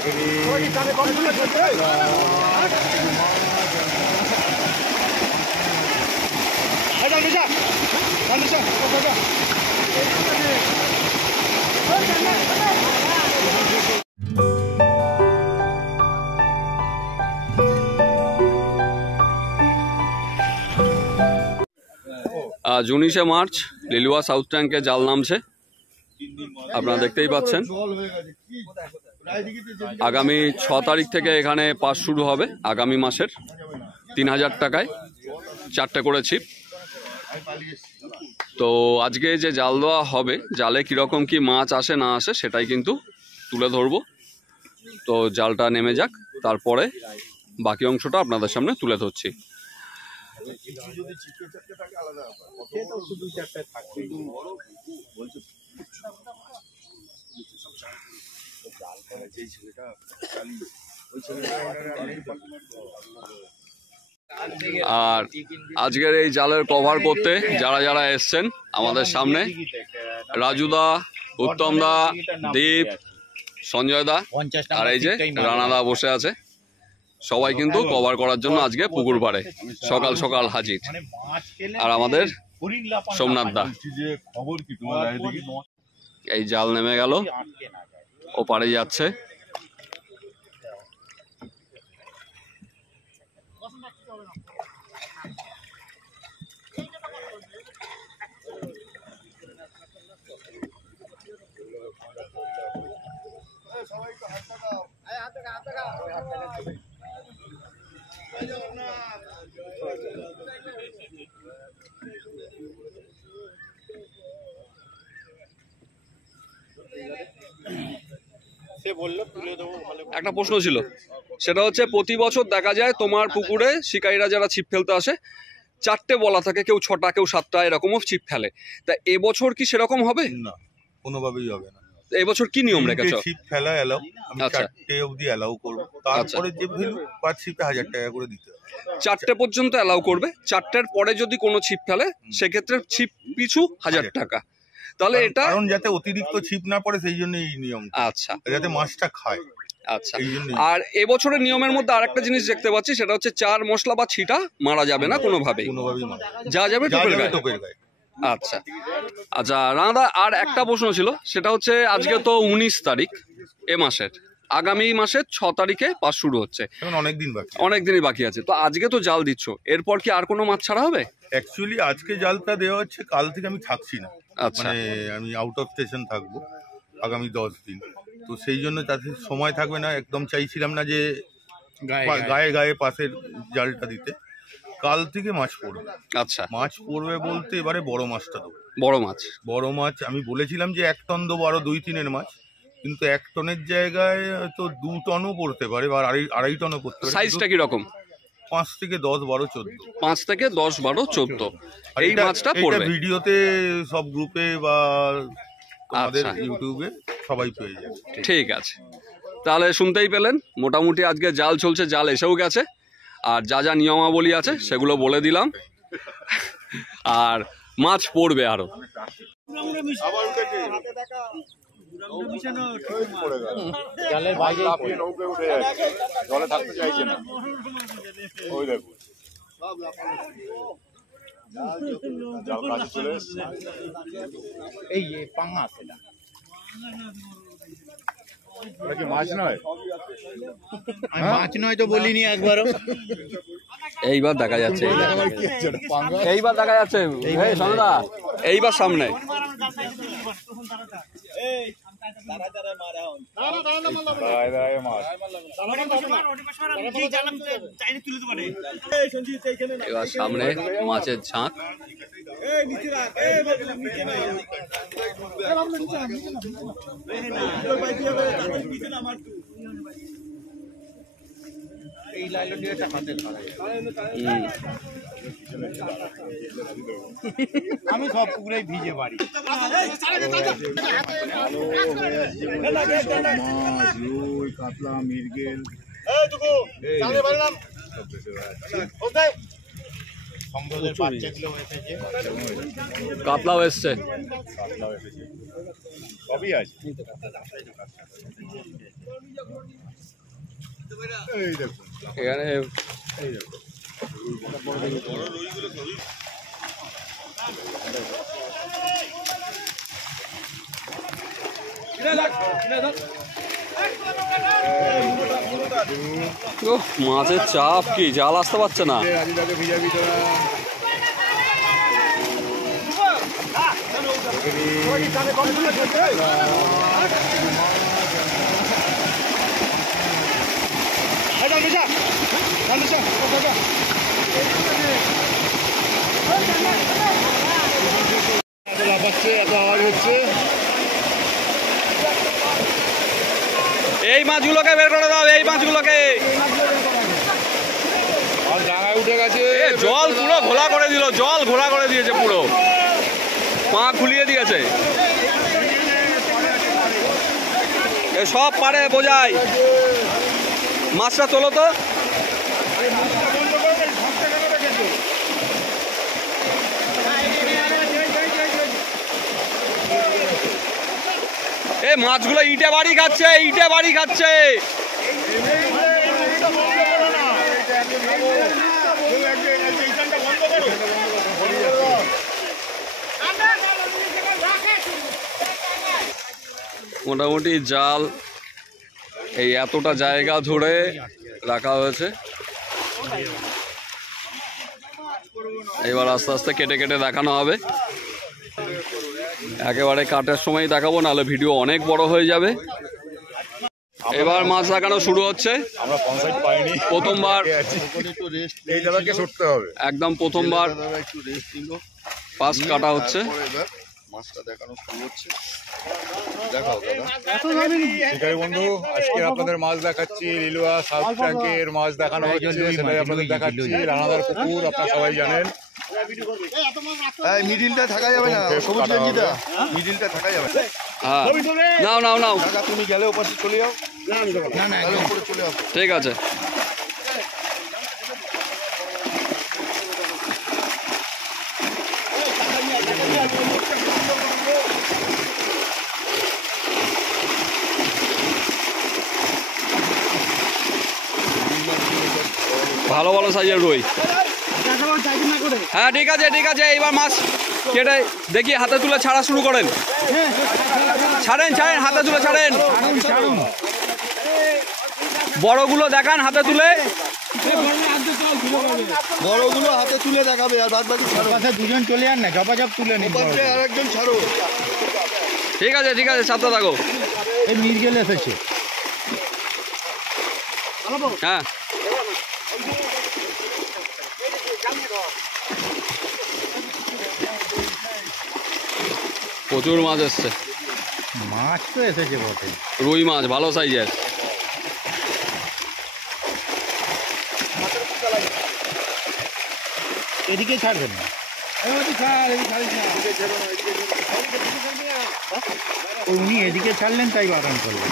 आज 19 मार्च लिलुआ साउथ टैंके जाल नामছে আপনারা দেখতেই পাচ্ছেন। আগামী 6 তারিখ থেকে এখানে পাস শুরু হবে আগামী মাসের 3000 টাকায় 4টে করে ছিপ। তো আজকে যে জাল দেওয়া হবে জালে কীরকম কি মাছ আসে না আসে সেটাই কিন্তু তুলে ধরবো। তো জালটা নেমে যাক, তারপরে বাকি অংশটা আপনাদের সামনে তুলে ধরছি। আর আজকের এই জালের কভার করতে যারা যারা এসছেন আমাদের সামনে, রাজুদা, উত্তমদা, দীপ, সঞ্জয় দা আর এই যে রানাদা বসে আছে, সবাই কিন্তু কভার করার জন্য আজকে পুকুর পাড়ে সকাল সকাল হাজির। আর আমাদের সোমনাথ দা, এই জাল নেমে গেল, ও পাড়ে যাচ্ছে। একটা প্রশ্ন ছিল, সেটা হচ্ছে প্রতি বছর দেখা যায় তোমার পুকুরে শিকারীরা যারা ছিপ ফেলতে আসে 4টে বলা থাকে, কেউ 6টা কেউ 7টা এরকমও ছিপ ফেলে। তা এবছর কি সেরকম হবে? না, কোনোভাবেই হবে না। এবছর কি নিয়ম রেখেছো? ছিপ ফেলা এলাও, আমি 4টে অবধি এলাও করব, তারপরে যে ভ্যালু পার ছিপে 1000 টাকা করে দিতে হবে। 4টে পর্যন্ত এলাও করবে, 4টের পরে যদি কোনো ছিপ ফেলে সেক্ষেত্রে ছিপ পিছু 1000 টাকা। তাহলে এটা কারণ যাতে অতিরিক্ত ছিপ না পড়ে সেই জন্য এই নিয়ম। আচ্ছা, যাতে মাছটা খায়। আচ্ছা, আর এবছরের নিয়মের মধ্যে আরেকটা জিনিস দেখতে পাচ্ছি, সেটা হচ্ছে 4 মশলা বা ছিটা মারা যাবে না কোনোভাবেই, যা যাবে টোপের গায়ে। আচ্ছা আচ্ছা রানাদা, আর একটা প্রশ্ন ছিল, সেটা হচ্ছে আজকে তো 19 তারিখ এ মাসের, আগামী মাসের 6 তারিখে পাস শুরু হচ্ছে, অনেকদিনই বাকি আছে। তো আজকে তো জাল দিচ্ছ, এরপর কি আর কোনো মাছ ছাড়া হবে? অ্যাকচুয়ালি আজকে জালটা দেওয়া হচ্ছে, কাল থেকে আমি থাকছি না, মানে আমি আউট অফ স্টেশন থাকবো আগামী 10 দিন। তো সেই জন্য তাদের সময় থাকবে না, একদম চাইছিলাম না যে গায়ে গায়ে পাশের জালটা দিতে। কাল থেকে মাছ পড়বে। আচ্ছা, মাছ পড়বে বলতে এবারে বড় মাছটা দেবো। বড় মাছ আমি বলেছিলাম যে 1 টন দেবো, আরো 2-3 মাছ, কিন্তু 1 টনের জায়গায় তো 2 টনও পড়তে পারে বা 2.5 টনও পড়তে পারে। সাইজটা কিরকম? 5 থেকে 10, 12, 14। 5 থেকে 10, 12, 14 এই মাছটা পড়বে। ভিডিওতে সব গ্রুপে বা আমাদের ইউটিউবে সবাই পেয়ে যাবে। ঠিক আছে, তাহলে শুনতেই পেলেন, মোটামুটি আজকে জাল চলছে, জাল এসেও গেছে, আর যা যা নিয়মাবলী আছে সেগুলো বলে দিলাম, আর মাছ পড়বে আরো। মাছ নয়, মাছ নয় তো বলিনি একবারও। এইবার দেখা যাচ্ছে, এইবার দেখা যাচ্ছে, সন্ধ্যা এইবার সামনে। এবার সামনে মাছের ঝাঁক। এই লাইলনটা হাতে ধরে, আমি সব পুকুরেই ভিজে বাড়ি। কাতলা, মিরগেল, কাতলাও এসছে, সবই আছে। এখানে মাছের চাপ কি, জাল আসতে পারছে না। এই মাছগুলোকে বের করে দাও, এই মাছগুলোকে। উঠে গেছে, জল পুরো ঘোলা করে দিল, জল ঘোলা করে দিয়েছে, পুরো পা খুলিয়ে দিয়েছে। সব পারে বোঝাই। মাছটা তোলো তো। এ মাছগুলো ইটে বাড়ি খাচ্ছে, ইটে বাড়ি খাচ্ছে। মোটামুটি জাল এই এতটা জায়গা ধরে রাখা হয়েছে। এবার আস্তে আস্তে কেটে কেটে দেখানো হবে। একেবারে কাটার সময় দেখাবো, নাহলে ভিডিও অনেক বড় হয়ে যাবে। এবার মাছ দেখানো শুরু হচ্ছে। আমরা পঞ্চায়েত পাইনি, প্রথমবার এই দাদাকে ছুটতে হবে। একদম প্রথমবার পাস কাটা হচ্ছে। মাছটা দেখানো শুরু হচ্ছে। দেখাও শিকারী বন্ধু, আজকে আপনাদের মাছ দেখাচ্ছি লিলুয়া সাউথ ট্যাঙ্কের মাছ দেখানো হচ্ছে, সেটাই আপনাদের দেখাচ্ছি। রানাদার পুকুর আপনারা সবাই জানেন। মিডিলটা থাকা যাবে না, সবুজ গেঞ্জিটা মিডিলটা থাকা যাবে না। হ্যাঁ, নাও নাও নাও। তুমি গেলে ওপাশে চলে যাও, উপরে চলে যাও। ঠিক আছে। ভালো ভালো সাইজের রুই। হ্যাঁ ঠিক আছে ঠিক আছে। এইবার মাছ কেটে দেখি, হাতে তুলে ছাড়া শুরু করেন। ছাড়েন ছাড়েন, হাতে তুলে ছাড়েন। বড়গুলো দেখান হাতে তুলে। বড়গুলো হাতে তুলে দেখাবে, আর বাদ বাকি ছাড়ো। দুজন চলে যান না, জপাজপ তুলে নিন। আর একজন ছাড়ো। ঠিক আছে ঠিক আছে, সাথে থাকো। এই মির্গেল এসেছে। হ্যাঁ প্রচুর মাছ এসছে। মাছ তো এসেছে বটে, রুই মাছ ভালো সাইজের। এদিকে ছাড়বেন না, উনি এদিকে ছাড়লেন তাই বারণ করলেন।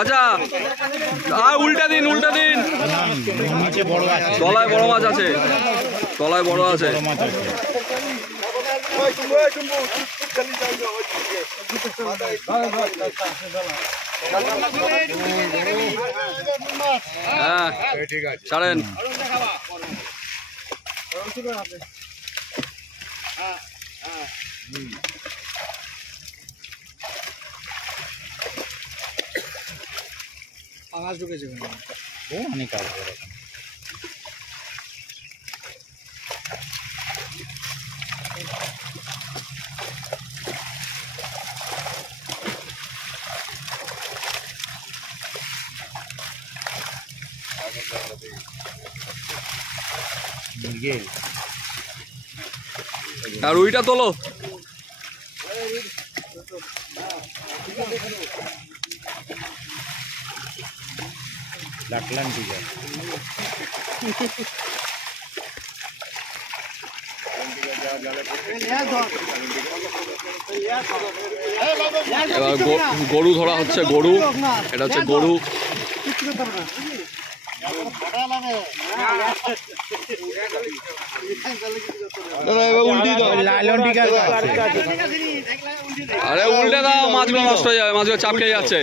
আচ্ছা, আর উল্টা দিন উল্টা দিন। নিচে বড় আছে, তলায় বড় মাছ আছে, তলায় বড় আছে। বড় মাছ আছে। হ্যাঁ ঠিক আছে, ছাড়েন। ও অনেক আসবে। মির্গেল আর রুইটা তোলো। ডাকলাম ঠিক আছে। এবার গরু ধরা হচ্ছে, গরু, এটা হচ্ছে গরু। আরে উল্টে দাও, মাছগুলো নষ্ট হয়ে যাবে, মাছগুলো চাপ খেয়ে যাচ্ছে।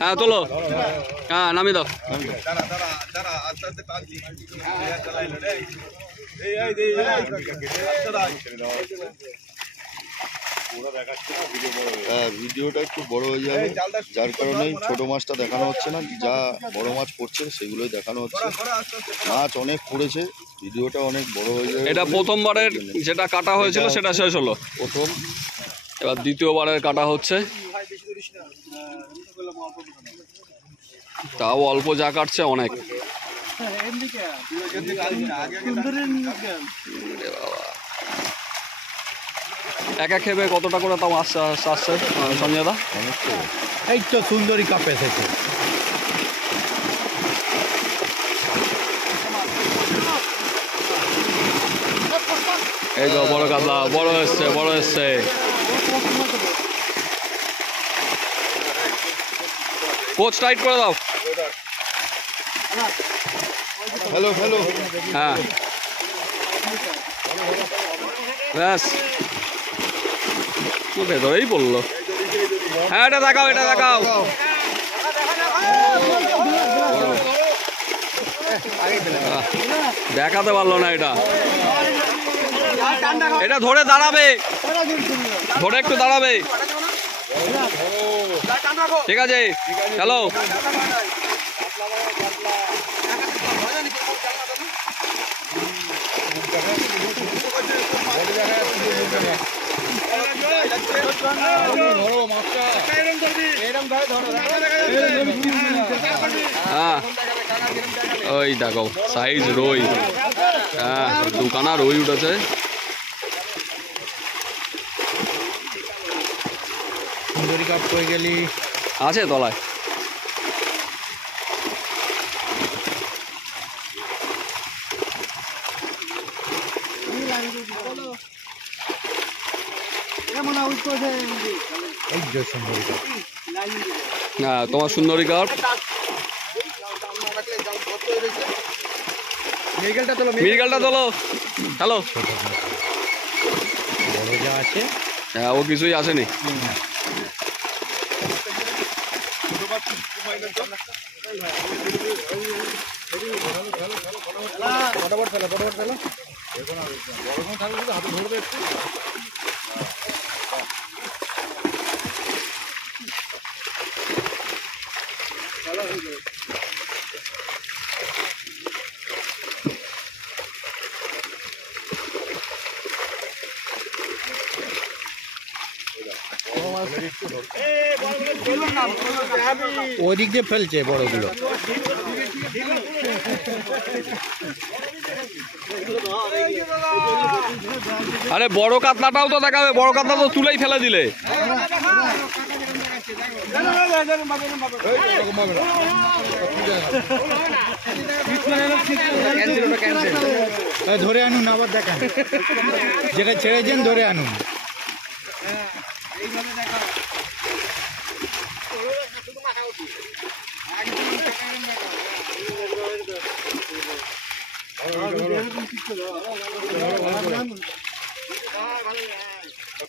হ্যাঁ তোলো, হ্যাঁ নামিয়ে দাও। ভিডিওটা একটু বড় হয়ে যাবে, যার কারণে ছোট মাছটা দেখানো হচ্ছে না, যা বড় মাছ পড়ছে সেগুলোই দেখানো হচ্ছে। মাছ অনেক পড়েছে, ভিডিওটা অনেক বড় হয়ে যাবে। এটা প্রথমবারের যেটা কাটা হয়েছিল সেটা শেষ হলো, প্রথম। এবার দ্বিতীয়বারের কাটা হচ্ছে, তাও অল্প যা কাটছে অনেক। একা খেবে কতটা করে তাও আসছে সঞ্জয় দা? এই তো সুন্দরী কাপ এসেছে। এই তো বড় কাতলা, বড় এসছে, বড় এসছে। কোচ টাইট করে দাও। Hello hello. হ্যাঁ ব্যাস, ভেতরেই বললো। হ্যাঁ এটা দেখাও, এটা দেখাও। দেখাতে পারলো না এটা, এটা ধরে দাঁড়াবে, ধরে একটু দাঁড়াবে। ঠিক আছে, হ্যালো। হ্যাঁ ওই দেখো সাইজ রুই, হ্যাঁ দুখানা রুই উঠেছে। সুন্দরী কাপ কই গেলি? আছে তলায়। এই যে সুন্দরী কাপ। হ্যাঁ তোমার সুন্দরী কাপ। মিরগালটা তোলো। হ্যালো, বড় যা আছে। হ্যাঁ ও কিছুই আসেনি। ওদিক দিয়ে ফেলছে বড়গুলো। আরে বড় কাতলাটাও তো দেখাবে, বড় কাতলা তো তুলেই ফেলে দিলে। ধরে আনুন, আবার দেখান, যেটা ছেড়েছেন ধরে আনুন।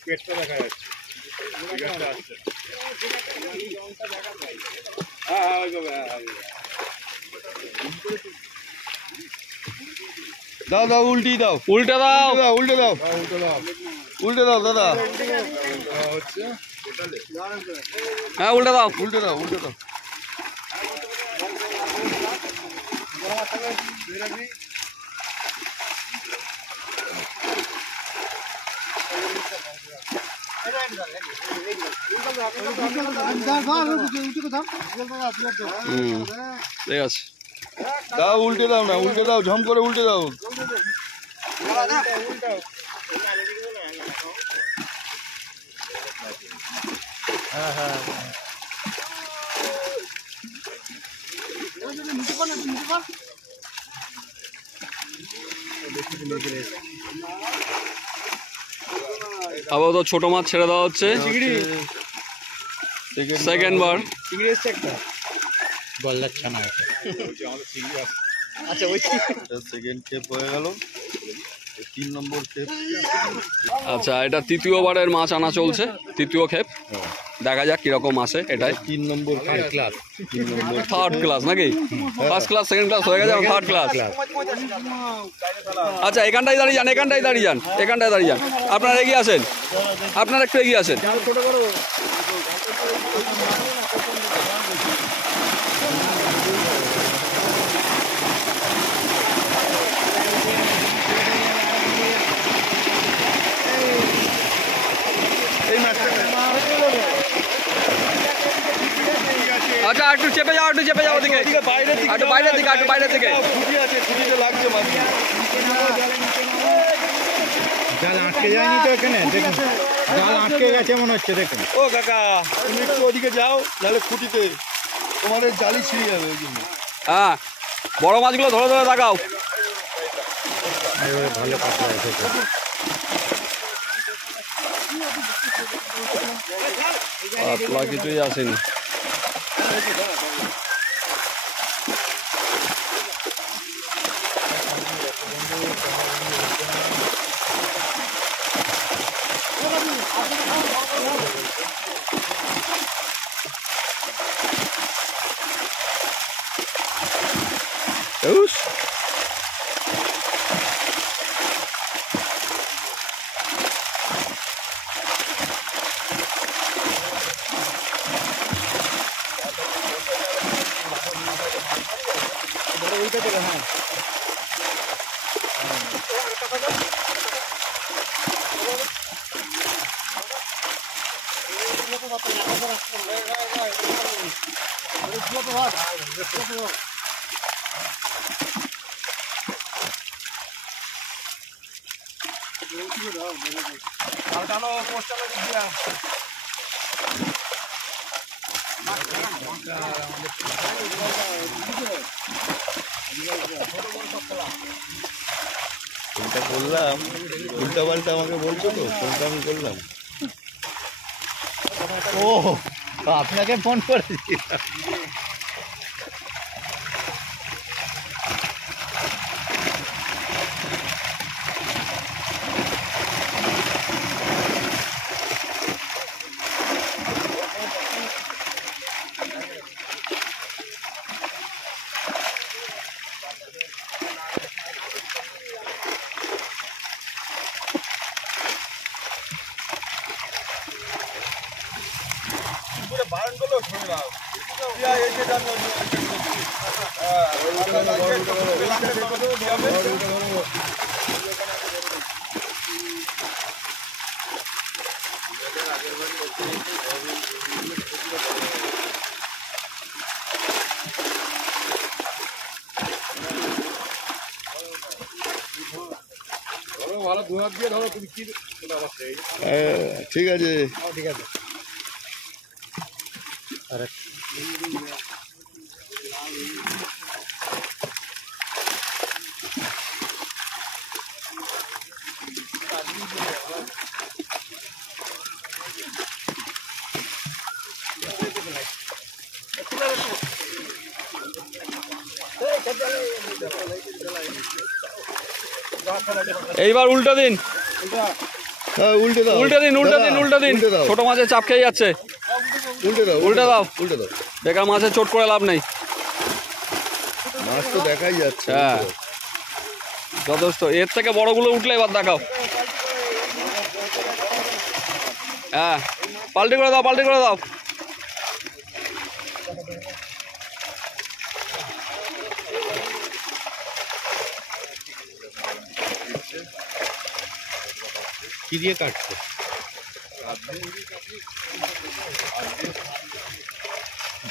পেটটা দেখা যাচ্ছে। দাও দাও, উল্টি দাও, উল্টে দাও, উল্টে দাও, উল্টে দাও দাদা। হ্যাঁ উল্টে দাও, উল্টে দাও, উল্টে দাও। ঠিক আছে। দাও, উল্টে দাও না, উল্টে দাও, ঝম করে উল্টে দাও। আপাতত ছোট মাছ ছেড়ে দেওয়া হচ্ছে সেকেন্ড বার। গলদার ছানা আছে। আচ্ছা, ওই সেকেন্ড খেপ হয়ে গেল, 3 নম্বর খেপ। আচ্ছা, এটা তৃতীয়বারের মাছ আনা চলছে, তৃতীয় ক্ষেপ। দেখা যাক কিরকম আসে। এটাই 3 নম্বর ক্লাস। 3 নম্বর থার্ড ক্লাস নাকি? ফার্স্ট ক্লাস, সেকেন্ড ক্লাস হয়ে গেছে, থার্ড ক্লাস। আচ্ছা, এখানটাই দাঁড়িয়ে যান, এখানটাই দাঁড়িয়ে যান, এখানটায় দাঁড়িয়ে যান। আপনারা এগিয়ে আসেন, আপনারা একটু এগিয়ে আসেন। আচ্ছা, একটু চেপে যাও, একটু চেপে যাও ওদিকে, একটু বাইরের দিকে, একটু বাইরের দিকে। জাল আটকে যায়নি তো এখানে? দেখুন, জাল আটকে গেছে মনে হচ্ছে। দেখুন, ও কাকা, তুমি একটু ওদিকে যাও, নাহলে খুঁটিতে তোমাদের জালি ছিঁড়ে যাবে ওই জন্য। হ্যাঁ, বড় মাছগুলো ধরে ধরে দেখাও। ভালো কাঁকড়া এসেছে। পাতলা কিছুই আসেনি। কোনটা করলাম, উল্টা পাল্টা আমাকে বলছো তো, কোনটা আমি করলাম? ও, আপনাকে ফোন করেছি। ঠিক আছে, ঠিক আছে। এইবার উল্টো দিন, হ্যাঁ উল্টে দাও, উল্টে দিন, উল্টে দিন, উল্টে দিন। উল্টে দাও, ছোট মাছের চাপ খেয়ে যাচ্ছে। উল্টে দাও, উল্টে দাও, উল্টে দাও। বেকার মাছের চোট করে লাভ নেই। মাছ তো দেখাই যাচ্ছে। হ্যাঁ, যথেষ্ট। এর থেকে বড়গুলো উঠলে এবার দেখাও। হ্যাঁ, পাল্টি করে দাও, পাল্টি করে দাও। কি দিয়ে কাটছে?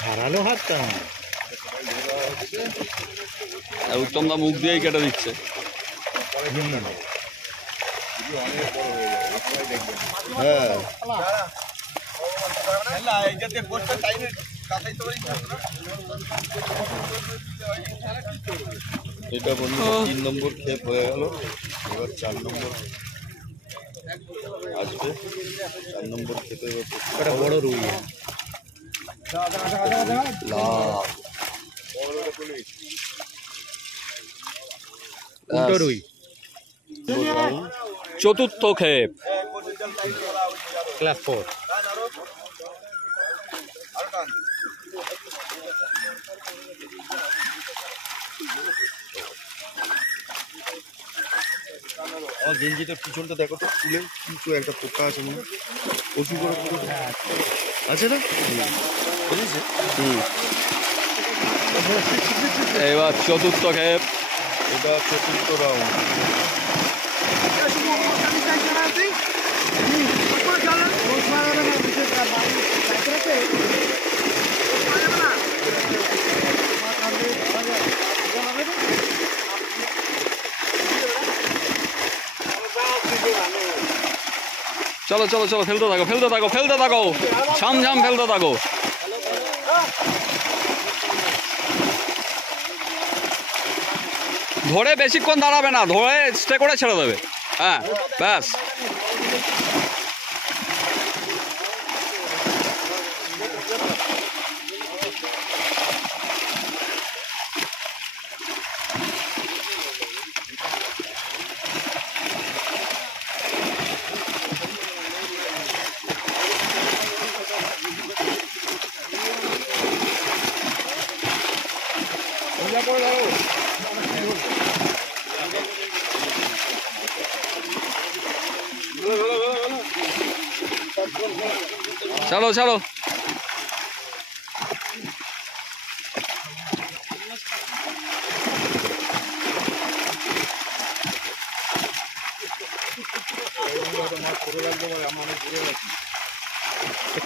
ধারালো হাত কেমন? উত্তম দা মুখ দিয়েই কেটে দিচ্ছে। হ্যাঁ, এটা বন্ধু 3 নম্বর ক্ষেপ হয়ে গেল। এবার 4 নম্বর আসবে। 4 নম্বর ক্ষেপে একটা বড় রুই লাভ। উল্টো রুই চতুর্থ ক্ষেপ। ক্লাস 4। আমার গেঞ্জিটার পিছনটা দেখো তো, তুলে কিছু একটা পোকা আছে মনে হয়। কচু করে আছে না, বুঝেছে? এবার চতুর্থ ক্ষেপ। এটা 4th রাউন্ড। চলো চলো চলো, ফেলতে থাকো ফেলতে থাকো ফেলতে থাকো, ঝামঝাম ফেলতে থাকো। ধরে বেশিক্ষণ দাঁড়াবে না, ধরে স্টে করে ছেড়ে দেবে। হ্যাঁ ব্যাস। চলো চলো।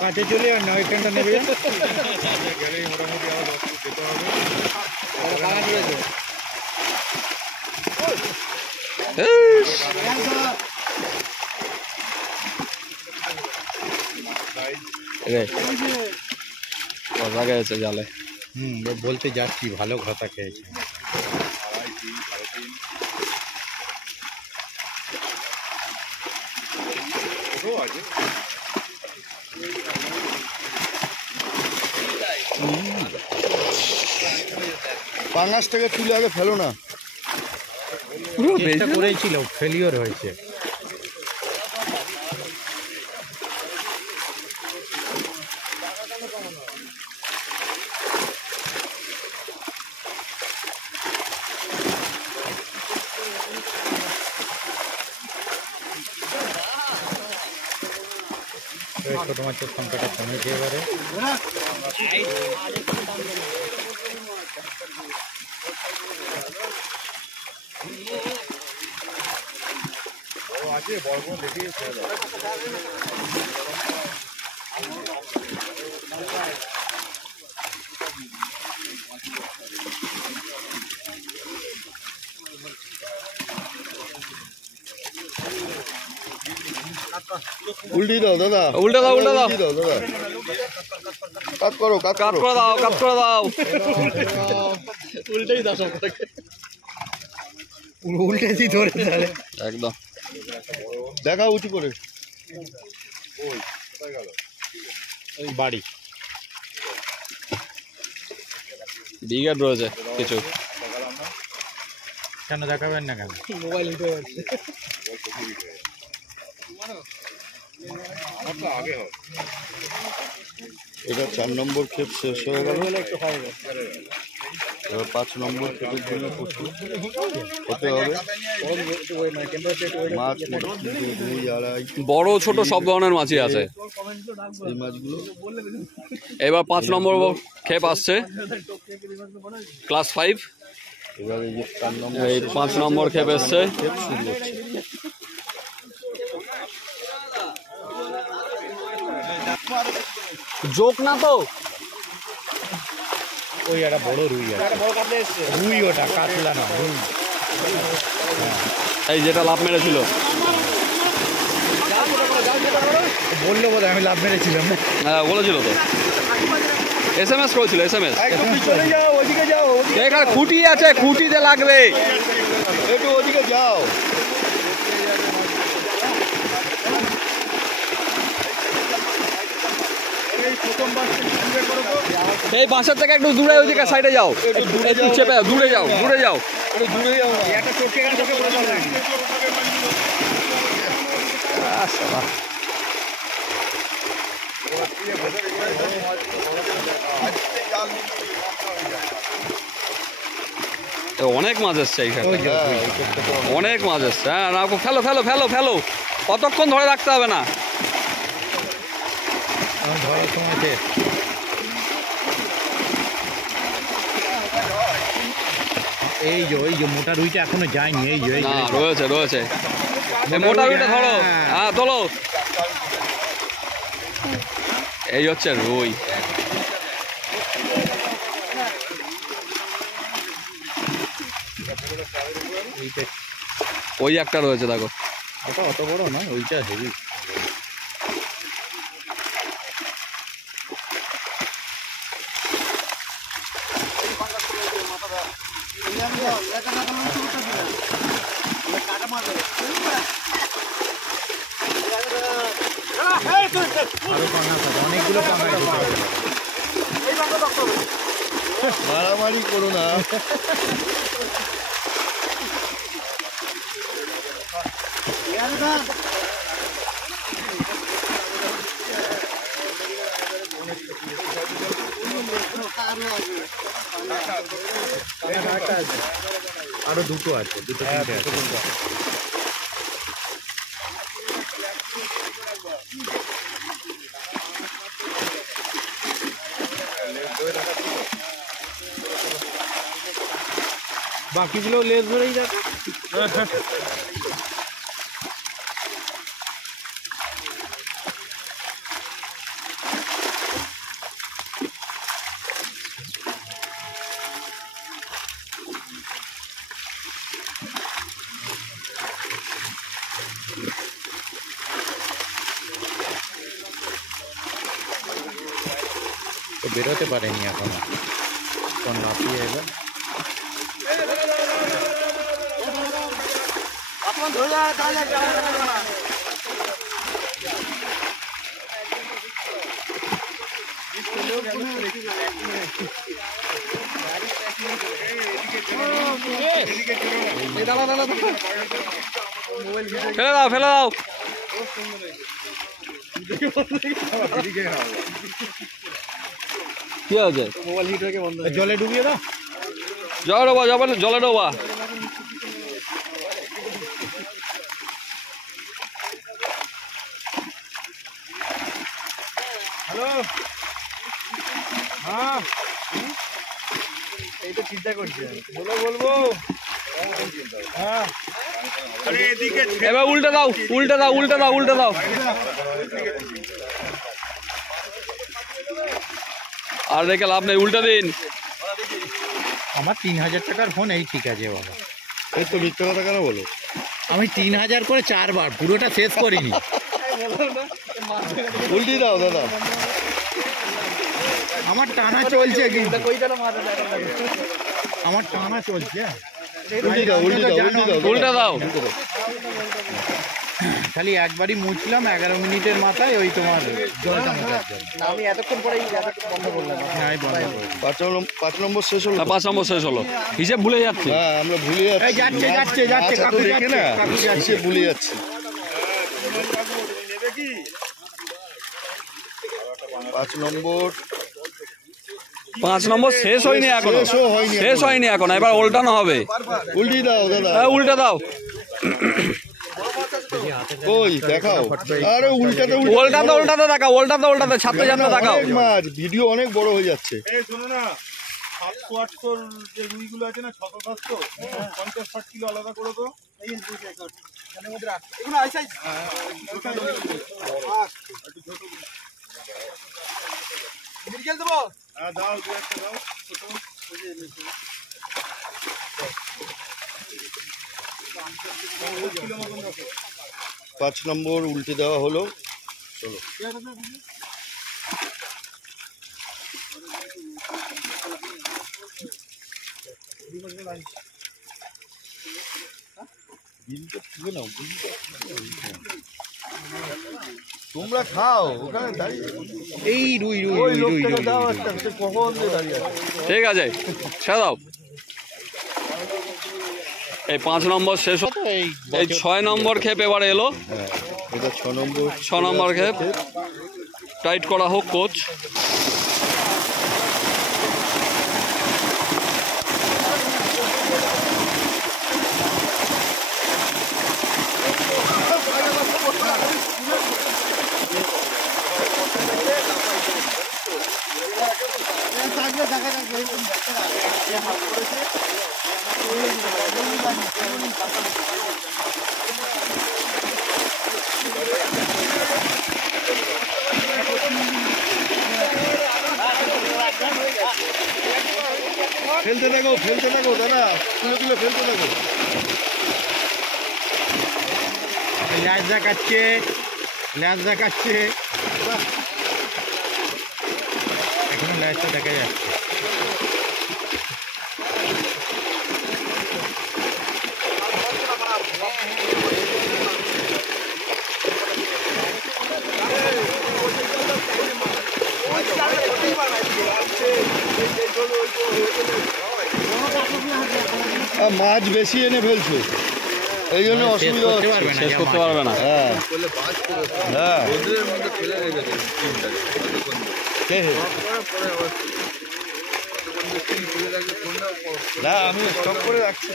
কাছে চলে আর না ওইখানটা নেবে গেলেই মোটামুটি আবার 10 ফুট যেতে হবে। কথা গেছে জালে। বলতে যাচ্ছি ভালো কথা খেয়েছে। পাঙাশটাকে তুলে আগে ফেলো না। চেষ্টা করেছিল, ফেলিওর হয়েছে। ছোট মাছের সংখ্যাটা কমেছে এবারে। আছে বড় বড় দেখে উল্টি দাও দাদা, উল্টে দাও উল্টে দাও, উল্টি দাও দাদা। কাট করো কাট কাট করো। করে দাও কাট করে দাও। উল্টে দিয়ে ধরে তাহলে একদম দেখা উঁচু করে। বাড়ি বিঘাট রয়েছে কিছু। কেন দেখাবেন না কেন? আগে হয়। এটা 4 নম্বর ক্ষেপ শেষ হয়ে গেল। এবার 5 নম্বর ক্ষেপের জন্য প্রস্তুত হতে হবে। মাছ মোটামুটি 2-2.5 বড় ছোট সব ধরনের মাছই আছে। এই মাছগুলো এবার 5 নম্বর ক্ষেপ আসছে, ক্লাস 5। এবার এই যে 4 নম্বর এই 5 নম্বর ক্ষেপ এসছে। ক্ষেপ শুরু হচ্ছে। যোগ না তো, ওই একটা বড় রুই আছে। রুই ওটা, কাতলা না রুই। এই যেটা লাভ মেরেছিল। বললো বোধ আমি লাভ মেরেছিলাম না। হ্যাঁ বলেছিল তো, SMS করেছিল SMS। চলে যাও ওদিকে যাও। কে এখানে খুঁটি আছে, খুঁটিতে লাগবে। একটু ওদিকে যাও। এই বাঁশের থেকে একটু দূরে, ওইদিকে সাইডে যাও, একটু চেপে যাও, দূরে যাও, দূরে যাও। অনেক মাছ এসছে এইখানে, অনেক মাছ এসছে। হ্যাঁ না, ফেলো ফেলো ফেলো ফেলো, কতক্ষণ ধরে রাখতে হবে না। এই যে ওই যে মোটা রুইটা এখনো যায়নি, এই যে না রয়েছে রয়েছে, এই মোটা রুইটা ধরো। হ্যাঁ তোলো, এই হচ্ছে রুই। ওই একটা রয়েছে দেখো, ওটা অত বড় না, ওইটা হেভি। অনেকগুলো মারামারি করো না। আরো দুটো আছে, দুটো তিনটে আছে। বাকিগুলো লেজ ধরেই যাচ্ছে। তো বেরোতে পারেনি এখনো, কোন লাফিয়ে এবার। ফেলে দাও ফেলে দাও। কি আছে? জলে ডুবিয়ে দাও, জলে ডোবা, জলে ডোবা। হ্যালো। হ্যাঁ এই তো চিন্তা করছি, বলবো। হ্যাঁ এবার উল্টে দাও, উল্টে দাও, উল্টে দাও, উল্টে দাও। আর রেখে লাভ নেই, উল্টে দিন। আমার 3000 টাকার ফোন, এই ঠিক আছে বাবা। এই তো মিথ্যে কথা কেন বলো? আমি 3000 করে 4 বার, পুরোটা শেষ করিনি। উল্টি দাও দাদা। আমার টানা চলছে, কিন্তু আমার টানা চলছে। উল্টি দাও, উল্টি দাও, উল্টি দাও, উল্টে দাও। খালি একবারই মুছলাম 11 মিনিটের মাথায়, ওই তোমার জলটা মোছার জন্য। আমি এতক্ষণ পরে বন্ধ করলাম। হ্যাঁ বন্ধ করলাম। 5 নম্বর শেষ হলো। 5 নম্বর শেষ হলো, হিসেব ভুলে যাচ্ছি। হ্যাঁ আমরা ভুলে এই যাচ্ছে যাচ্ছে যাচ্ছে, আচ্ছা, কাকু দেখে না যাচ্ছে, কাকু যাচ্ছে। হিসেব ভুলে যাচ্ছি। 5 নম্বর 5 নম্বর শেষ হয়নি এখনো, শেষও হয়নি এখনো। শেষ হয়নি এখনো, এবার উল্টানো হবে। উল্টি দাও দাদা। হ্যাঁ উল্টে দাও। কই দেখাও। আরে উল্টাতে উল্টাতে উল্টাতে দেখাও, উল্টাতে উল্টাতে, ছাপতে ছাপতে দেখাও। অনেক মাছ, ভিডিও অনেক বড় হয়ে যাচ্ছে। এই শোনো না, 700-800 যে রুইগুলো আছে না, 600-700, 50-60 কিলো আলাদা করে তো। হ্যাঁ দাও, দু একটা দাও, ছোট। 5 নম্বর উল্টে দেওয়া হলো। চলো তোমরা খাও ওখানে দাঁড়িয়ে এই রুই রুই ওই রুই রুই লোকটাকে রুই দাও একটা, সে কখন দিয়ে দাঁড়িয়ে আছে। ঠিক আছে ছেড়ে দাও। এই 5 নম্বর শেষ হলো। এই 6 নম্বর খেপ এবারে এলো। হ্যাঁ, এটা 6 নম্বর 6 নম্বর খেপ টাইট করা হোক কোচ। ফেলতে থাকো দাদা, তুলে ফেলতে থাকো। ল্যাজ দেখাচ্ছে এখনো ল্যাজটা দেখা যাচ্ছে। মাছ বেশি এনে ফেলছো, এই জন্য অসুবিধা হচ্ছে। শেষ করতে পারবে না। হ্যাঁ হ্যাঁ না, আমি স্টপ করে রাখছি।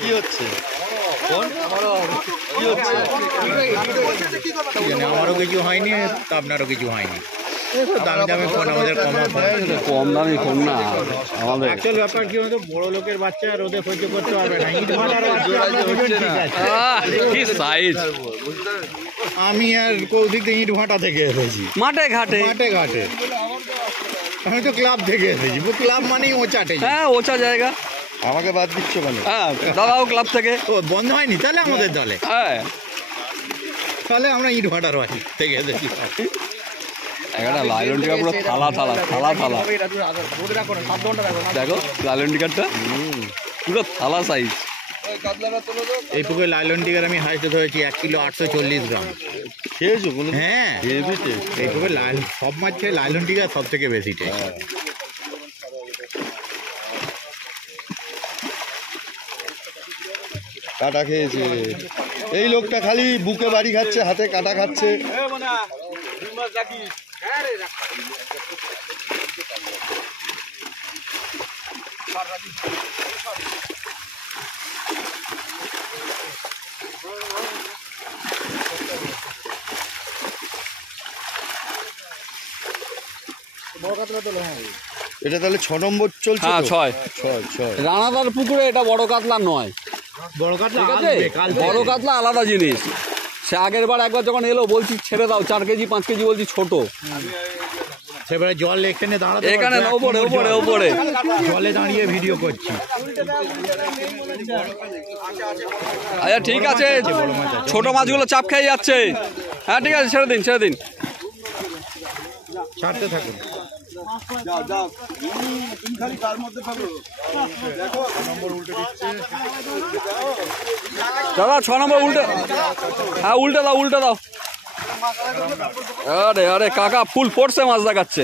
কি হচ্ছে আমারও কিছু হয়নি, তো আপনারও কিছু হয়নি। দামি দামি ফোন আমাদের কম দামি ফোন না আমাদের। অ্যাকচুয়াল ব্যাপার কি হতো, বড় লোকের বাচ্চা রোদে সহ্য করতে পারবে না। ইট ভাটার বাচ্চা আপনারা দুজন ঠিক আছে। কি সাইজ! আমি আর কৌশিক ইট ভাটা থেকে এসেছি, মাঠে ঘাটে। আমি তো ক্লাব থেকে এসেছি। ক্লাব মানেই ওচাটে। হ্যাঁ ওচা জায়গা। আমাকে বাদ দিচ্ছ কেন? হ্যাঁ দাদাও ক্লাব থেকে। ও বন্ধ হয়নি তাহলে আমাদের দলে? হ্যাঁ তাহলে আমরা ইট ভাটার বাড়ি থেকে এসেছি। একটা লাইলন টিকার পুরো থালা দেখো লাইলন টিকারটা পুরো থালা সাইজ। এই পুকুরে লাইলন টিকার আমি হাইতে ধরেছি 1 কিলো 840 গ্রাম। খেয়েছো বলে? হ্যাঁ এই পুকুরে সব মাছ খেয়ে লাইলন টিকা সব থেকে বেশি টেস্ট। কাটা খেয়েছে এই লোকটা, খালি বুকে বাড়ি খাচ্ছে, হাতে কাটা খাচ্ছে। এটা তাহলে 6 নম্বর চলছে? হ্যাঁ 6 রানাদার পুকুরে এটা বড় কাতলা নয়। বড় কাতলা ঠিক আছে, বড় কাতলা আলাদা জিনিস। সে আগের বার একবার যখন এলো বলছি ছেড়ে দাও 4 কেজি 5 কেজি, বলছি ছোট। সেবারে জল এখানে দাঁড়াতে, এখানে ওপরে জলে দাঁড়িয়ে ভিডিও করছি। আচ্ছা ঠিক আছে, ছোট মাছগুলো চাপ খেয়ে যাচ্ছে। হ্যাঁ ঠিক আছে, ছেড়ে দিন ছাড়তে থাকুন। দাদা 6 নম্বর উল্টে। হ্যাঁ উল্টে দাও। আরে কাকা ফুল ফোর্সে মাছ দেখাচ্ছে।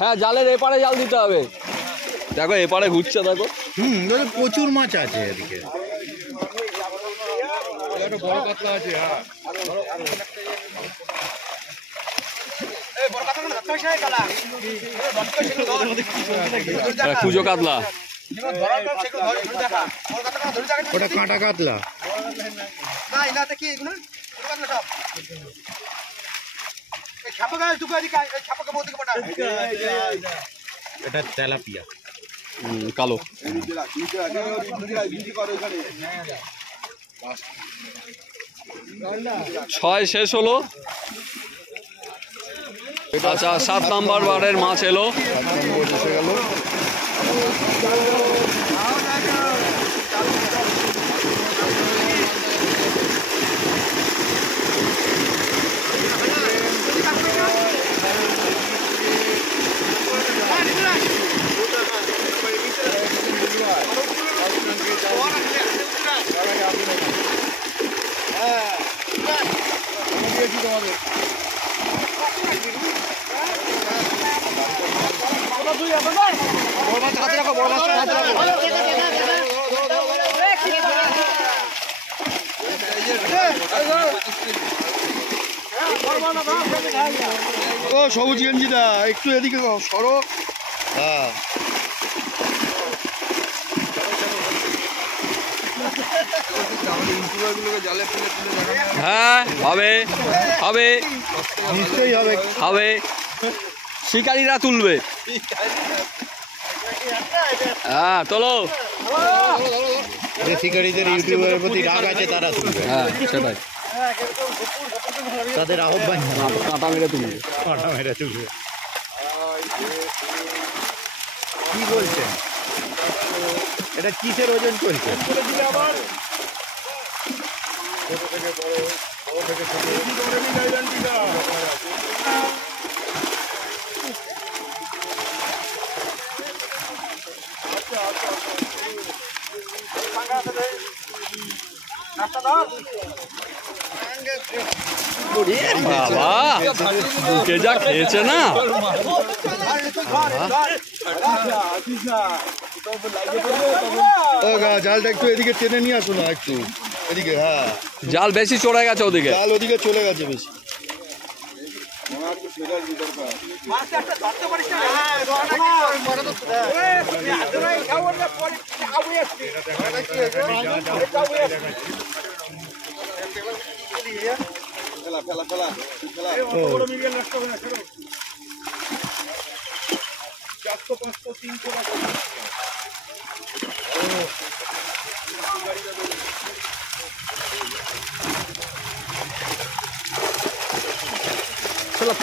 হ্যাঁ জালের এপারে জাল দিতে হবে। দেখো এপারে ঘুরছে, দেখো। প্রচুর মাছ আছে এদিকে। বড় কাতলা আছে। কুজো কাতলা, ওটা কাঁটা কাতলা। এটা তেলাপিয়া কালো। 6 শেষ হলো। আচ্ছা 7 নাম্বার বারের মাছ এলো। এসে গেল। ও সবুজ গেঞ্জিটা একটু এদিকে সরো। হ্যাঁ হ্যাঁ হবে হবে নিশ্চয়ই হবে। হবে, শিকারীরা তুলবে। হ্যাঁ তোলো। যে শিকারীদের ইউটিউবের প্রতি রাগ আছে তারা তুলবে। হ্যাঁ সেটাই, তাদের আহ্বান কাঁটা মেরে তুলবে। কাঁটা মেরে তুলবে। কি বলছেন? এটা কিসের ওজন চলছে? বাবা বুকে যা খেয়েছে না। জালটা একটু এদিকে টেনে নিয়ে আসো না একটু এদিকে। হ্যাঁ জাল বেশি চড়ে গেছে ওদিকে। জাল ওদিকে চলে গেছে বেশি।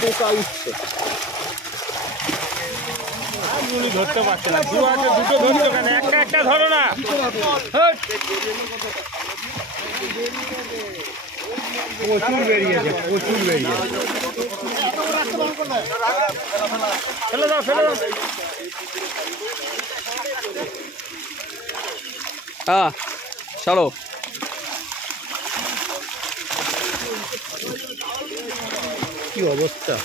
পোকা উঠছে। ধরতে পারছে না। দুটো ধরছো কেন? একটা একটা ধরো না। প্রচুর বেরিয়েছে, প্রচুর বেরিয়েছে। ফেলে দাও, ফেলে দাও। হ্যাঁ ছাড়ো। কি অবস্থা!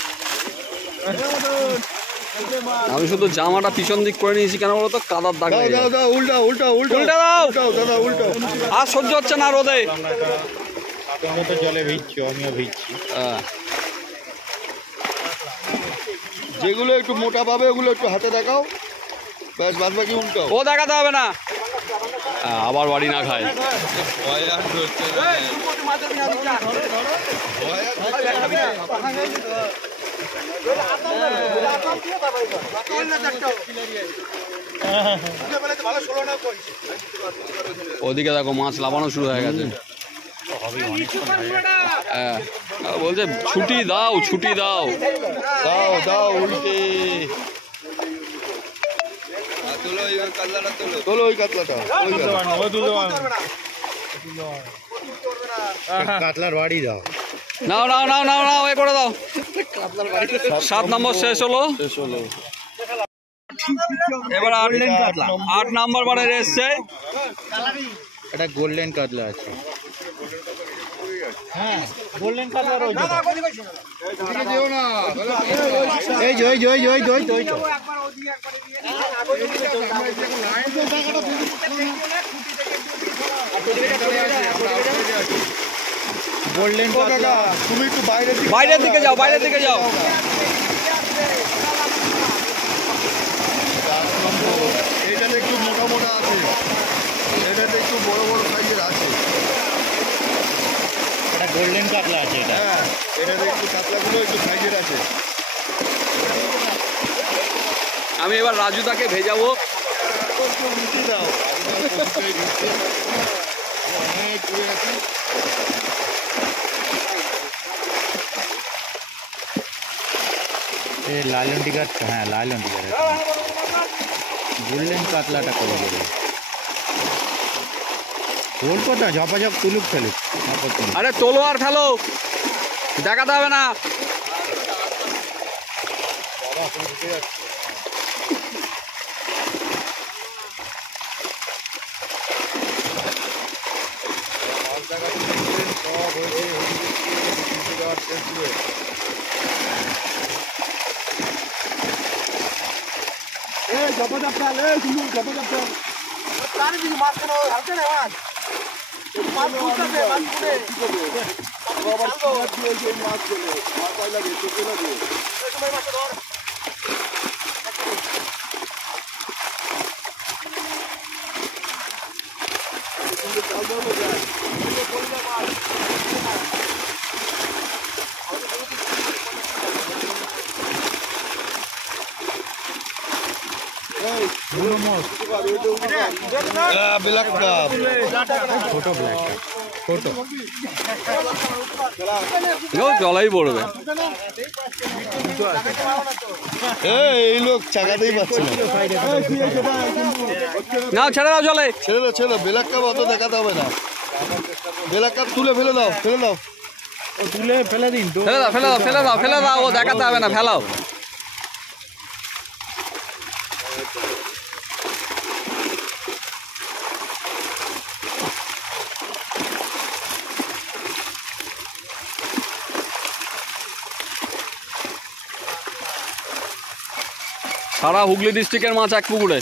আমি শুধু জামাটা পিছন দিক করে নিয়েছি কেন বলতো, কাদার দাগ দাও লেগে দাও যাবে। দাও উল্টা উল্টা উল্টা উল্টা দাও। উল্টাও দাদা উল্টাও। আর সহ্য হচ্ছে না রোদে। আমি তো জলে ভিজছি, আমিও ভিজছি। হ্যাঁ, যেগুলো একটু মোটা পাবে ওগুলো একটু হাতে দেখাও, ব্যাস বাদ বাকি উল্টাও। ও দেখাতে হবে না। আবার বাড়ি না খায়। ওদিকে দেখো মাছ লাফানো শুরু হয়ে গেছে। হ্যাঁ বলছে ছুটি দাও, ছুটি দাও। দাও দাও উল্টে তোলো ওই কাতলাটা। কাতলার বাড়ি দাও। নাও নাও নাও নাও নাও, এ করে দাও। 7 নম্বর শেষ হলো। শেষ হলো। এবার 8 নাম্বার বারের এসছে। একটা গোল্ডেন কাতলা আছে। হ্যাঁ গোল্ডেন কাতলার ওই এই যে ওই যে ওই যে ওই যে ওই যে ওই গোল্ডেন কাতলা। তুমি একটু বাইরের দিকে যাও, বাইরের দিকে যাও। এটাতে একটু মোটা মোটা আছে, এটাতে একটু বড় বড় সাইজের আছে। একটা গোল্ডেন কাতলা আছে এটা। হ্যাঁ, এটাতে একটু কাতলাগুলো একটু সাইজের আছে। আমি এবার রাজুদাকে ভেজাবো। মিশিয়ে দাও, অনেক দূরে আছি। লাইলন টিকার, হ্যাঁ লাইলন টিকার। গোল্ডেন কাতলাটা করে দেবে। গোল কত ঝপাঝপ তুলুক ফেলুক। আরে তোলো আর ফেলো, দেখাতে হবে না। মাছ দেখাচ্ছি সব হয়েছে, শেষ করে ব্ল্যাক কাপ, ছোট ব্ল্যাক ছোট। জলাই পড়বে। এই লোক চাকাতেই পাচ্ছে না। না ছেড়ে দাও জলে। ছেড়ে দাও, ছেড়ে দাও, ব্ল্যাক কাপ অত দেখাতে হবে না। ব্ল্যাক কাপ তুলে ফেলে দাও, ফেলে দাও। ও তুলে ফেলে দিন তো। ফেলে দাও, ফেলে দাও, ফেলে দাও, ফেলে দাও, ও দেখাতে হবে না, ফেলাও। সারা হুগলি ডিস্ট্রিক্টের মাছ এক পুকুরে।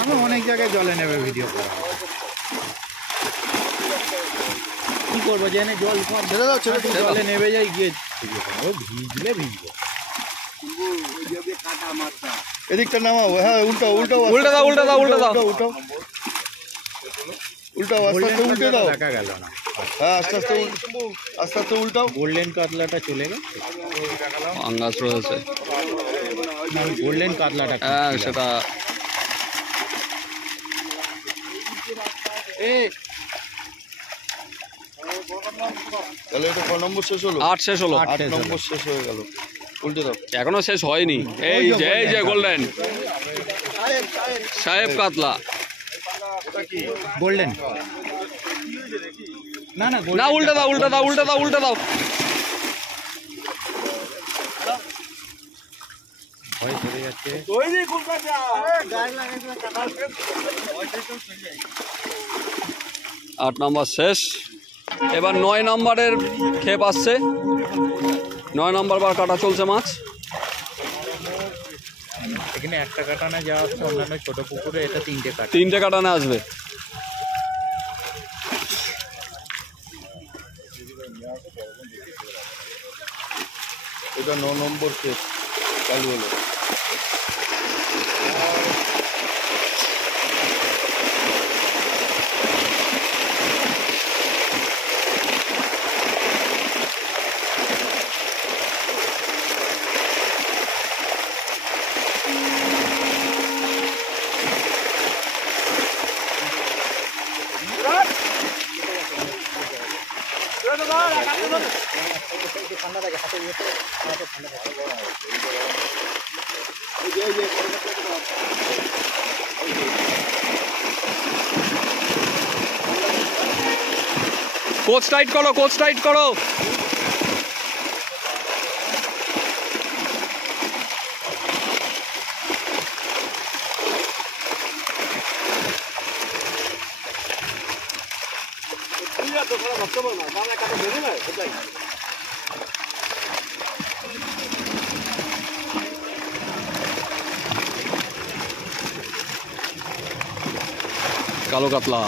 আমি অনেক জায়গায় জলে নেবে ভিডিও করা। কি করবো জেনে জল ছেড়ে দাও, ছেড়ে দাও। জলে নেবে যাই গিয়ে ও ভিজলে ভিজবো। এদিকটা নামাও, হ্যাঁ উল্টাও, উল্টাও, উল্টে দাও, উল্টে দাও, উল্টে দাও। উল্টাও, উল্টাও, আস্তে আস্তে উল্টে দাও। দেখা গেল না। হ্যাঁ, আস্তে আস্তে আস্তে আস্তে উল্টাও। গোল্ডেন কাতলাটা চলে গেছে। আঙ্গাস রয়েছে। গোল্ডেন কাতলাটা হ্যাঁ সেটা তাহলে এটা ক নম্বর শেষ হলো? 8 শেষ হলো। 8 নম্বর শেষ হয়ে গেল। উল্টে দাও। এখনো শেষ হয়নি। এই যে গোল্ডেন সাহেব কাতলা। গোল্ডেন না না না উল্টে দাও, উল্টে দাও, উল্টে দাও, উল্টে দাও। ভয় চলে যাচ্ছে। 8 নম্বর শেষ। এবার 9 নম্বরের খেপ আসছে। 9 নম্বর বার কাটা চলছে মাছ। এখানে একটা কাটানা যাওয়া হচ্ছে, অন্যান্য ছোট পুকুরে এটা 3টে কাটা। 3টে কাটানে আসবে। এটা 9 নম্বর শেষ চালু হলো। কোচ টাইট করো, কোচ টাইট করো। কালো কাতলা।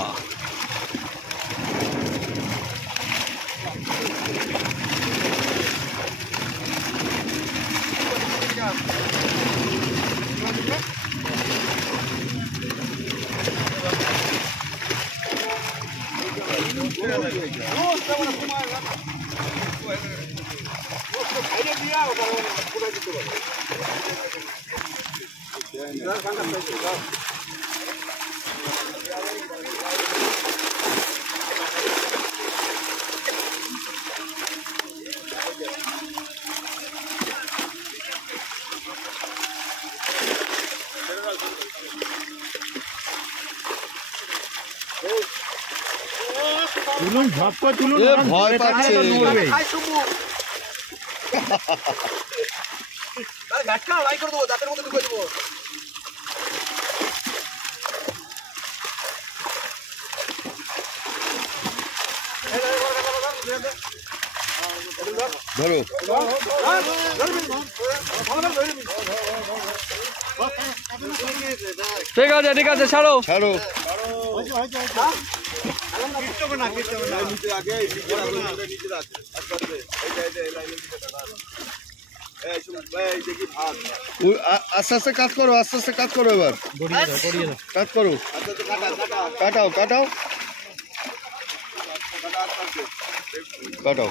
তুলুন, ঝপ করে তুলুন। ভয় পাচ্ছে। ধরো ঠিক আছে ঠিক আছে, ছাড়ো। ছাড়ো। আস্তে আস্তে কাজ করো, আস্তে আস্তে কাজ করো, এবার কাজ করো, কাটাও কাটাও কাটাও।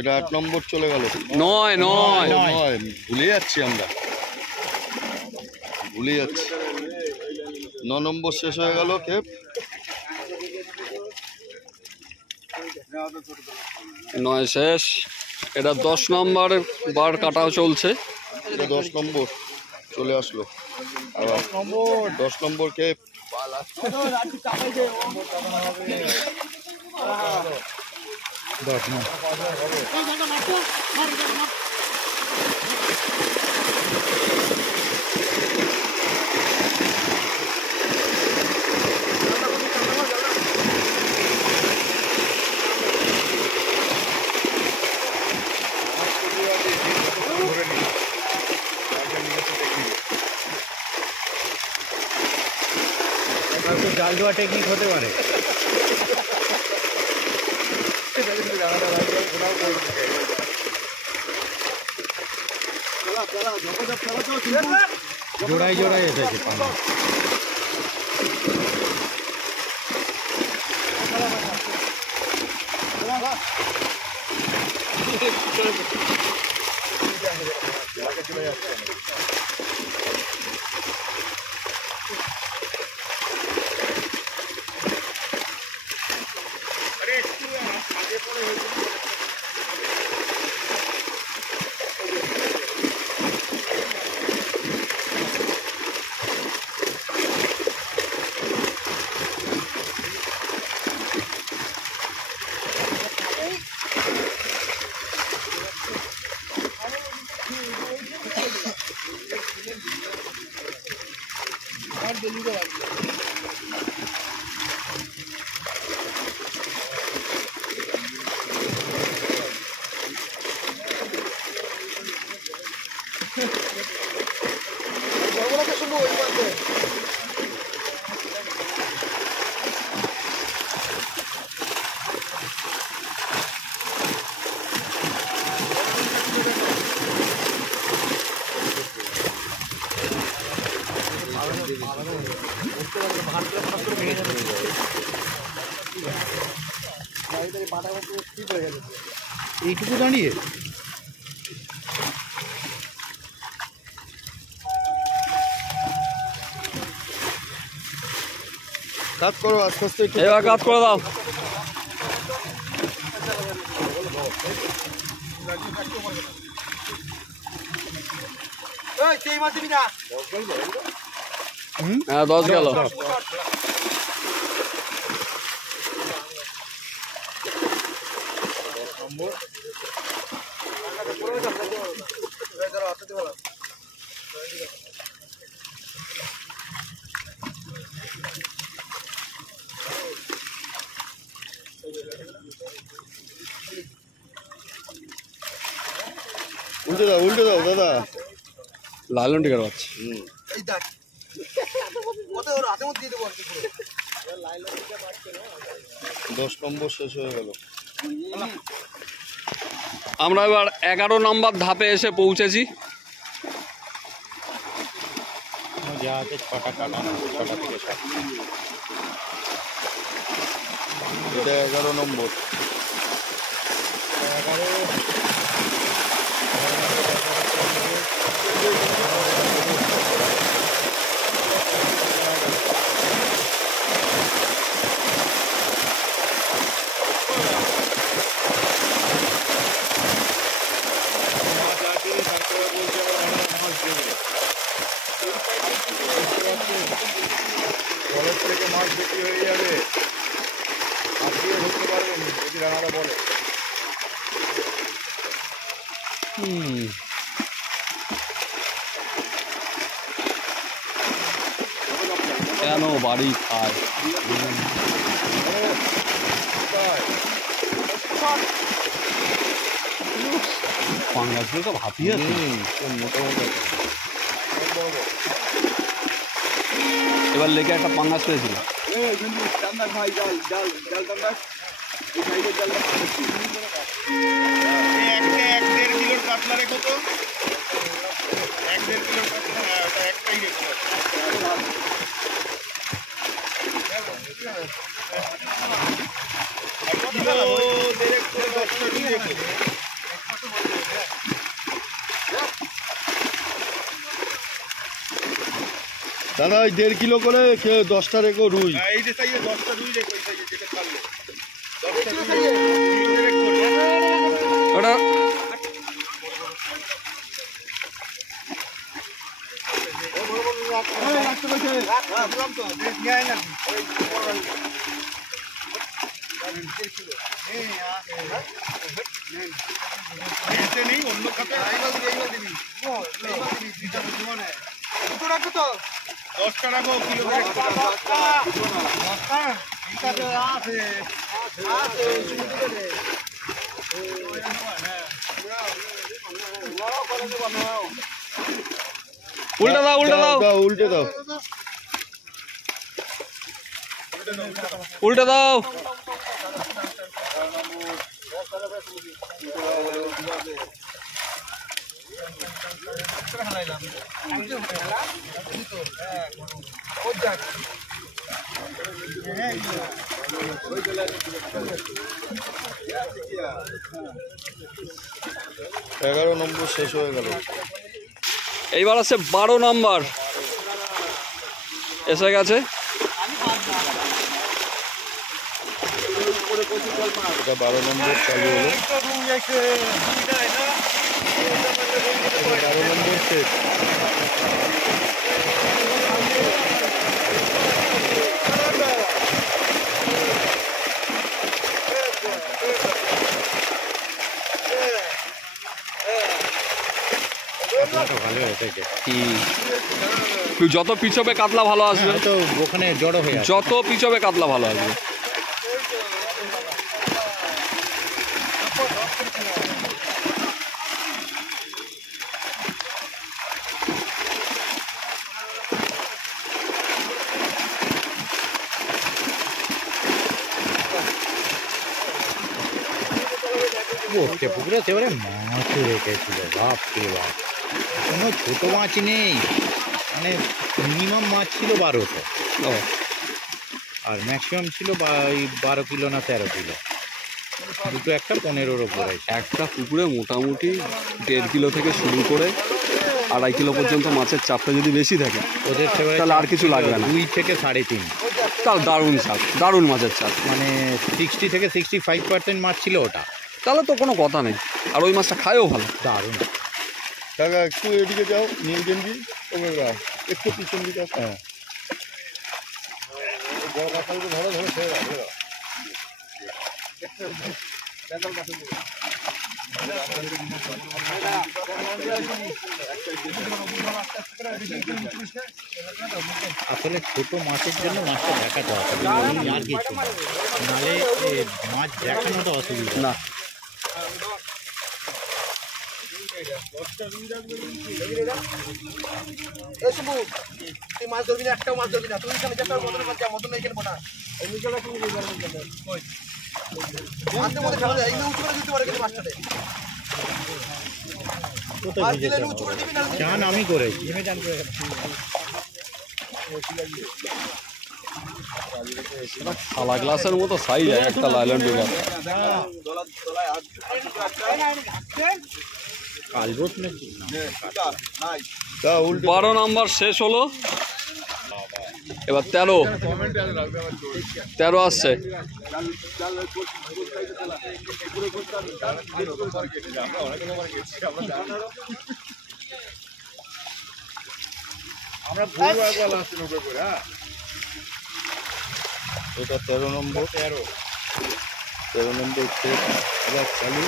এটা 8 নম্বর চলে গেল। 9 9 নয়, ভুলে যাচ্ছি আমরা, ভুলে যাচ্ছি। 9 নম্বর শেষ হয়ে গেল ক্ষেপ। 9 শেষ। এটা 10 নম্বর বার কাটাও চলছে। এটা 10 নম্বর চলে আসলো আবার। 10 নম্বর ক্ষেপ। জাল দেওয়া টেকনিক হতে পারে। জোড়ায় জোড়ায় এসেছে পানি। এইটুকু দাঁড়িয়ে কাজ করো আস্তে আস্তে, একটু এবার কাজ করে দাও। হ্যাঁ 10 গেল। উল্টে দাও দাদা। লালন টিকার বাচ্চা। 10 নম্বর শেষ হয়ে গেল। আমরা এবার 11 নম্বর ধাপে এসে পৌঁছেছি। যা আছে 6টা কাটানো, 6টা থেকে 7। এটা 11 নম্বর। কলেজ থেকে মাছ বিক্রি হয়ে যাবে, আজকে ধরতে পারবেন যদি রানারা বলে। কেন বাড়ি খায়? পাঙ্গাসগুলো তো হাতি আছে। এবার লেগে একটা পাঙ্গাস পেয়েছিল। কাতলা রেখো তো, 1-1.5 কিলোর কাতলা। হ্যাঁ, ওটা একটাই রেখো। দাদা ওই 1.5 কিলো করে 10টা রেখো রুই। এই যে সাইজে 10টা রুই রেখো, এই সাইজে যেটা পারলে 10টা রুই রেখো। ওটা নেই অন্য খাতে 10টা রাখো কিলো উল্টে দাও, উল্টে দাও, উল্টে দাও। উল্টে দাও। এগারো নম্বর শেষ হয়ে গেল। এইবার আছে 12 নম্বর এসে গেছে। এটা 12 নম্বর চালু হলো। 12 নম্বর শেষ। ভালো হয়েছে। তুই যত পিছবে কাতলা ভালো আসবে, তো ওখানে জড়ো হয়ে আছে। যত পিছবে কাতলা ভালো আসবে। পুকুরে সেবারে মাছও রেখেছিল, বাপ রে বাপ। কোনো ছোট মাছ নেই, মানে মিনিমাম মাছ ছিল 1200, আর ম্যাক্সিমাম ছিল 12 কিলো না 13 কিলো। দুটো একটা 15-র ওপরে। একটা পুকুরে মোটামুটি 1.5 কিলো থেকে শুরু করে 2.5 কিলো পর্যন্ত মাছের চাপটা যদি বেশি থাকে ওদের তাহলে আর কিছু লাগবে না। 2 থেকে 3.5। তাহলে দারুণ চাপ, দারুণ মাছের চাপ। মানে 60 থেকে 65% মাছ ছিল ওটা। তাহলে তো কোনো কথা নেই। আর ওই মাছটা খায়ও ভালো, দারুণ। কাকা একটু এদিকে যাও, নীল গেঞ্জি একটু পিছন দিকে। হ্যাঁ, বড় কাঁঠালকে ধরো, ধরো ছেড়ে দাও, ছেড়ে দাও। আসলে ছোট মাছের জন্য মাছটা দেখাতে হবে, আর কিছু না। নাহলে মাছ দেখানোটা অসুবিধা না। তুই মাছ ধরবি না, একটাও মাছ ধরবি না, তুই এখানে যেটা মদন যা মদন এখানে বোনা মধ্যে খেলা যায়, উঁচু করে দিতে পারে কিন্তু মাছটা কোথায় ভিজেছে উঁচু করে দিবি না। চান আমি করেছি থালা গ্লাসের মতো সাইজ একটা লাইলন বিভাগ। কালবোট নাকি 12 নম্বর শেষ হলো, এবার 13 আসছে। আমরা ভুল একবার আসছি নৌকো করে। হ্যাঁ, এটা 13 নম্বর 13 নম্বর সেট এবার চালু।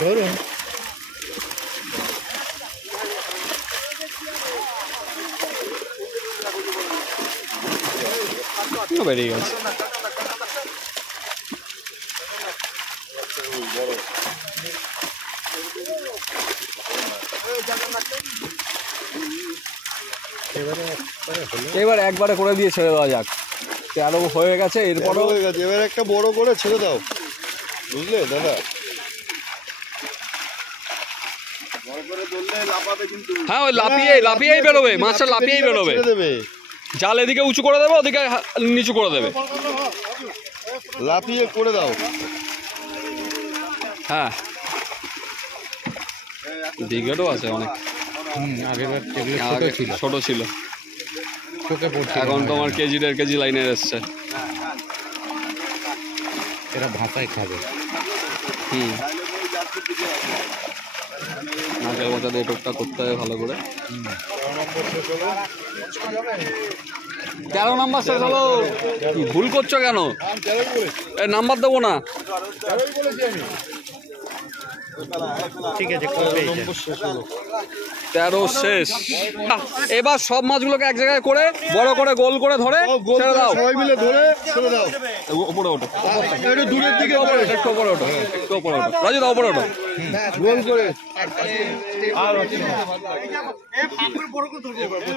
ধরুন বেরিয়ে গেছে। এবার একবারে করে দিয়ে ছেড়ে দেওয়া যাক, 13 হয়ে গেছে, এরপরও হয়ে গেছে, এবার একটা বড় করে ছেড়ে দাও, বুঝলে দাদা? হ্যাঁ ওই লাফিয়েই বেরোবে, মাছটা লাফিয়েই বেরোবে। ছেড়ে দেবে, জাল এদিকে উঁচু করে দেবে, ওদিকে নিচু করে দেবে। লাফিয়ে করে দাও। হ্যাঁ দিঘাটাও আছে অনেক, আগেরবার যেগুলো ছোট আগে ছিল ছোট ছিল, চোখে পড়ছে এখন তোমার কেজি 1.5 কেজি লাইনে এসছে। এরা ভাষায় খাবে নাকের মোটা দিয়ে টোকটা করতে হবে ভালো করে। 13 নম্বর শেষ হলো। কি ভুল করছো কেন? এ নাম্বার দেবো না। ঠিক আছে 13 শেষ। এবার সব মাছগুলোকে এক জায়গায় করে বড় করে গোল করে ধরে ছেড়ে দাও। সবাই মিলে ধরে ছেড়ে দাও। উপরে ওঠো, একটু দূরের দিকে করে একটু উপরে ওঠো, একটু উপরে ওঠো, রাজু দাও উপরে ওঠো। গোল করে।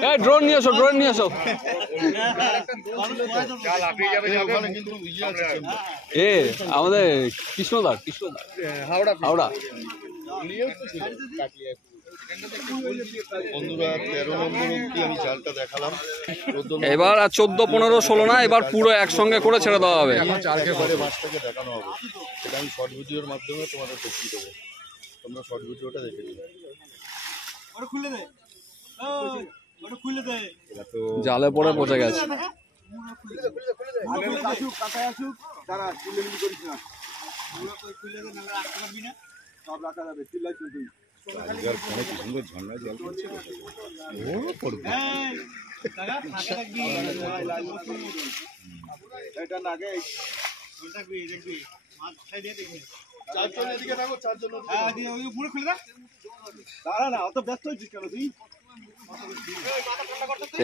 এই ড্রোন নিয়ে এসো, ড্রোন নিয়ে এসো। ওখানে কিন্তু ইয়ে আছে, এ আমাদের কৃষ্ণদার হাওড়া। বন্ধুরা 13 নম্বর অব্দি আমি জালটা দেখালাম। 14 এবার আর 14, 15, 16 না, এবার পুরো একসঙ্গে করে ছেড়ে দেওয়া হবে। একেবারে মাছটাকে দেখানো হবে, সেটা আমি শর্ট ভিডিওর মাধ্যমে তোমাদের দেখিয়ে দেবো। তোমরা শর্ট ভিডিওটা দেখে নিও। জালে পড়ে পচে গেছে।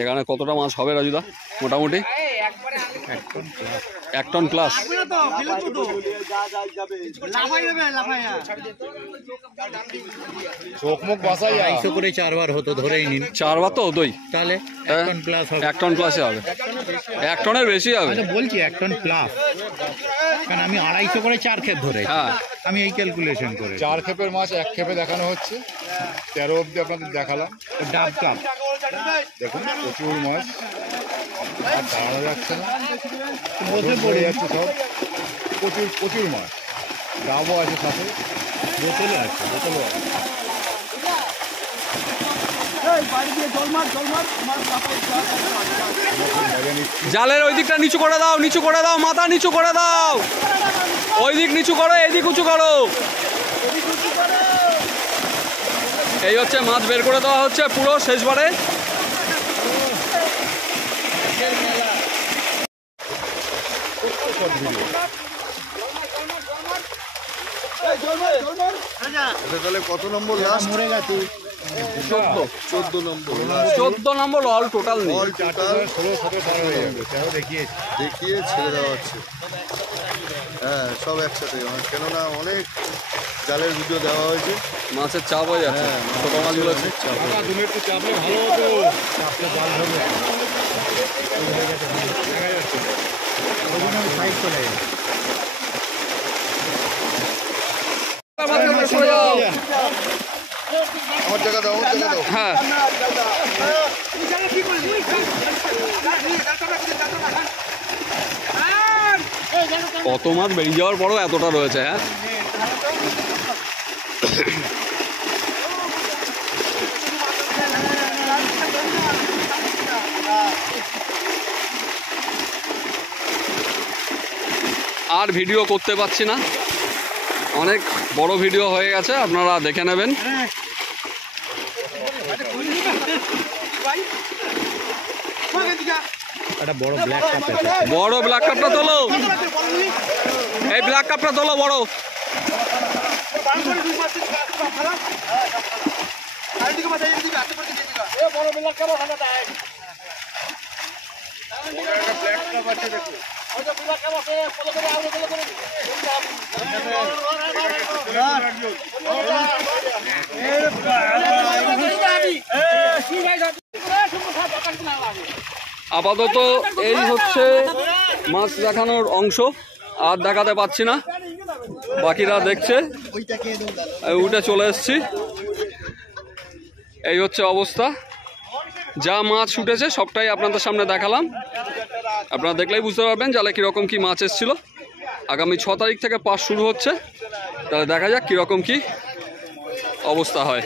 এখানে কতটা মাছ হবে রাজুদা মোটামুটি? 1 টন প্লাস। চোখ মুখ বাসাই 250 করে 4 বার হতো, ধরেই নিন। 4 বার তো হতোই, তাহলে 1 টন প্লাস হবে। 1 টন প্লাসে হবে, 1 টনের বেশি হবে। আচ্ছা বলছি 1 টন প্লাস, কারণ আমি 250 করে 4 ক্ষেপ ধরে, হ্যাঁ আমি এই ক্যালকুলেশন করে। 4 ক্ষেপের মাছ 1 ক্ষেপে দেখানো হচ্ছে, 13 অব্দি আপনাদের দেখালাম। ডাব কাপ দেখুন প্রচুর মাছ, আর দাঁড়ানো যাচ্ছে না, বসে পড়ে যাচ্ছে সব। প্রচুর প্রচুর মাছ, ডাবও আছে সাথে, বোতলে আছে। বোতলও আছে। মজা নিচ্ছি। জালের ওই দিকটা নিচু করে দাও, নিচু করে দাও, মাথা নিচু করে দাও, ওই দিক নিচু করো, এই দিক উঁচু করো। এই হচ্ছে মাছ বের করে দেওয়া হচ্ছে পুরো শেষবারে। তাহলে কত নম্বর লাস্ট? মরে গেছে 14 নম্বর 14 নম্বর অল টোটাল নেই। অল টোটাল 16 17 পার হয়ে যাবে, তাও দেখিয়েছি। দেখিয়ে ছেড়ে দেওয়া হচ্ছে। হ্যাঁ সব একসাথে, কেননা অনেক জালের ভিডিও দেওয়া হয়েছে। মাছের চাপ হয়ে যাচ্ছে, হ্যাঁ, ছোট মাছগুলো আছে। টাকা দুটো একটু চাপলে ভালো হতো। চাপলে জাল ধরবে, দেখা যাচ্ছে না। ওই জন্য আমি সাইড চলে যাই। সরে যাও। আমার জায়গা দাও, আমার জায়গা দাও। হ্যাঁ কত মাছ বেরিয়ে যাওয়ার পরও এতটা রয়েছে। হ্যাঁ আর ভিডিও করতে পারছি না, অনেক বড় ভিডিও হয়ে গেছে, আপনারা দেখে নেবেন। একটা বড় ব্ল্যাক কাপ আছে। বড় ব্ল্যাক কাপটা তোলো, এই ব্ল্যাক কাপটা তোলো বড়। আপাতত এই হচ্ছে মাছ দেখানোর অংশ, আর দেখাতে পাচ্ছি না, বাকিরা দেখছে। উঠে চলে এসছি, এই হচ্ছে অবস্থা। যা মাছ উঠেছে সবটাই আপনাদের সামনে দেখালাম, আপনারা দেখলেই বুঝতে পারবেন জালে কীরকম কী মাছ এসেছিল। আগামী 6 তারিখ থেকে পাস শুরু হচ্ছে, তাহলে দেখা যাক কীরকম কী অবস্থা হয়।